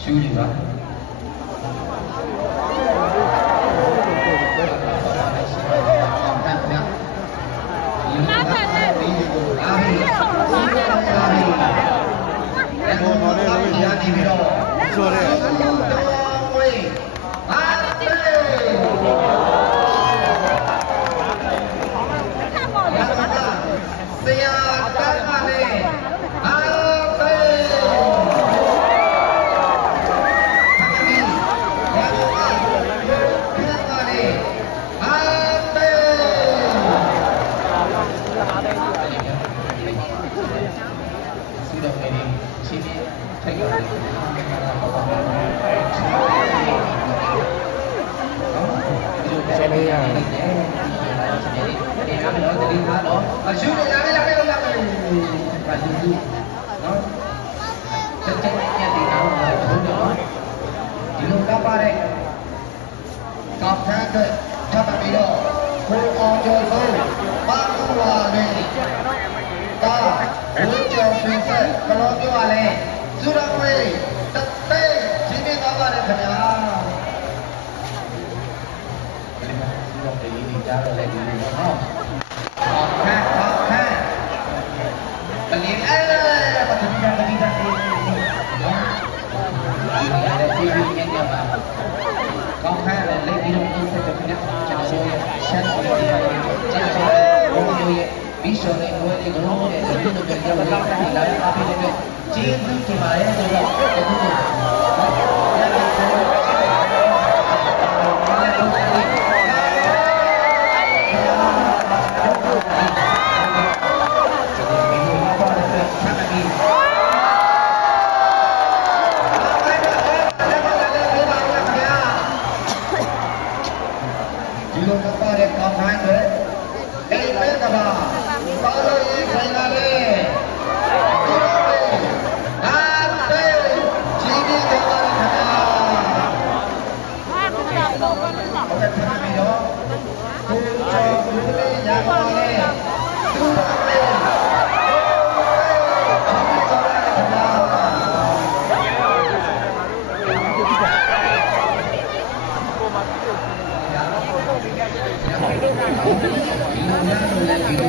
ရှူးနေပါရှူးနေလာလာလာလာပါရှူးနော်ချက်ချက်ညက်ဒီတော့ဘုံတော့ဒီလိုကပ်ပါတဲ့ကောက်ထမ်းတဲ့ထပ်ပြီးတော့ကိုအောင်ကျော်စိုးပါကူလာနေတာဝင်းကျော်ဆွေဆက်ကလောပြောရလဲစုရမွေးတသိကြီးနေသွားပါတယ်ခင်ဗျာဒီမှာစုရမွေးကြီးကြားတော့လည်းဒီလိုနော်ကောင်းခိုင်းတယ်လက်ပြီးတော့ဆက်ဆက်ခင်ဗျာကျွန်တော်ရဲ့ရှမ်းပြည်ရဲ့ကျန်းမာရေးဘုံမျိုးရဲ့ဘီရှော်ရဲ့ဘွဲလေးကလုံးရဲ့ဒီလိုပဲကြောက်လာတာလာအားပေးတဲ့ကျေးဇူးတင်ပါတယ်ဆိုတော့အခုက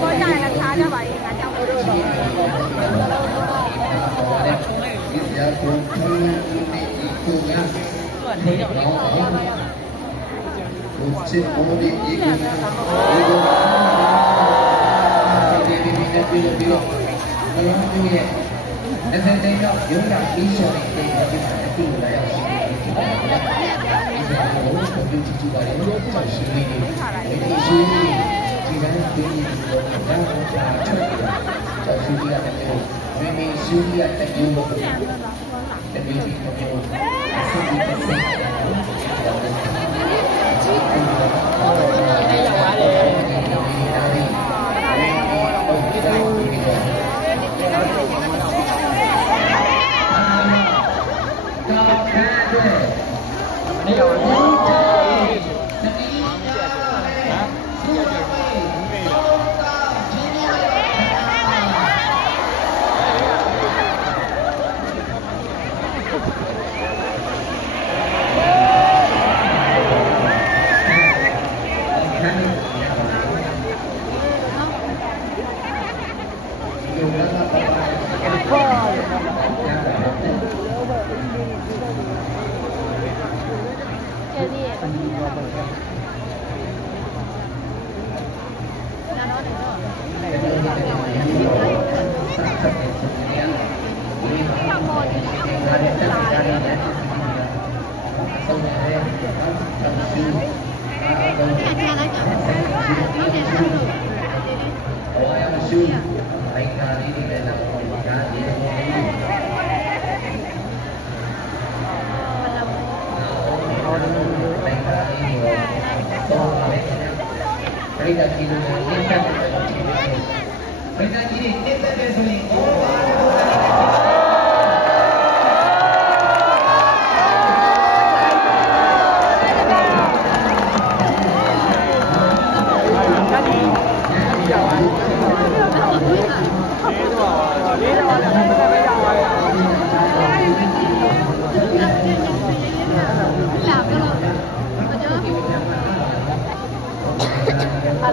có dài là khá cho vậy là trong cái đường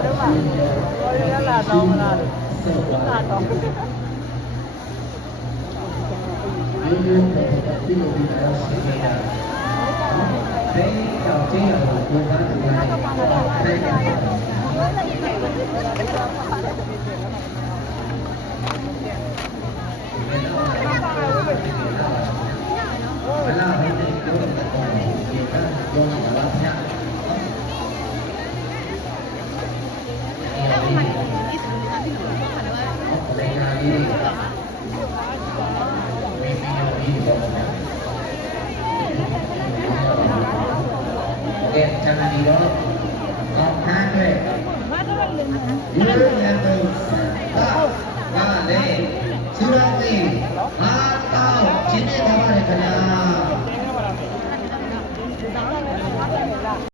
တော့ပါဘောရလာတော့မလားလို့လာတော့ ဒီလိုဒီလိုဒီလိုရှိနေတာဘယ်တော့ကျင်းရလို့ကိုယ်ကတူလာတယ်ဘယ်လားဘယ်လိုလုပ်တော့ဒီကပြောနေတာလားညလေနာကြီးမင်းမျိုးကြီးတော့ကဲချမ်းသာဒီတော့ကောင်းခံတယ်ဒီလိုလည်းတော့ဒါလေစီရောင်းကြီးအားတောင်းခြင်းနဲ့ထားပါတယ်ခင်ဗျာ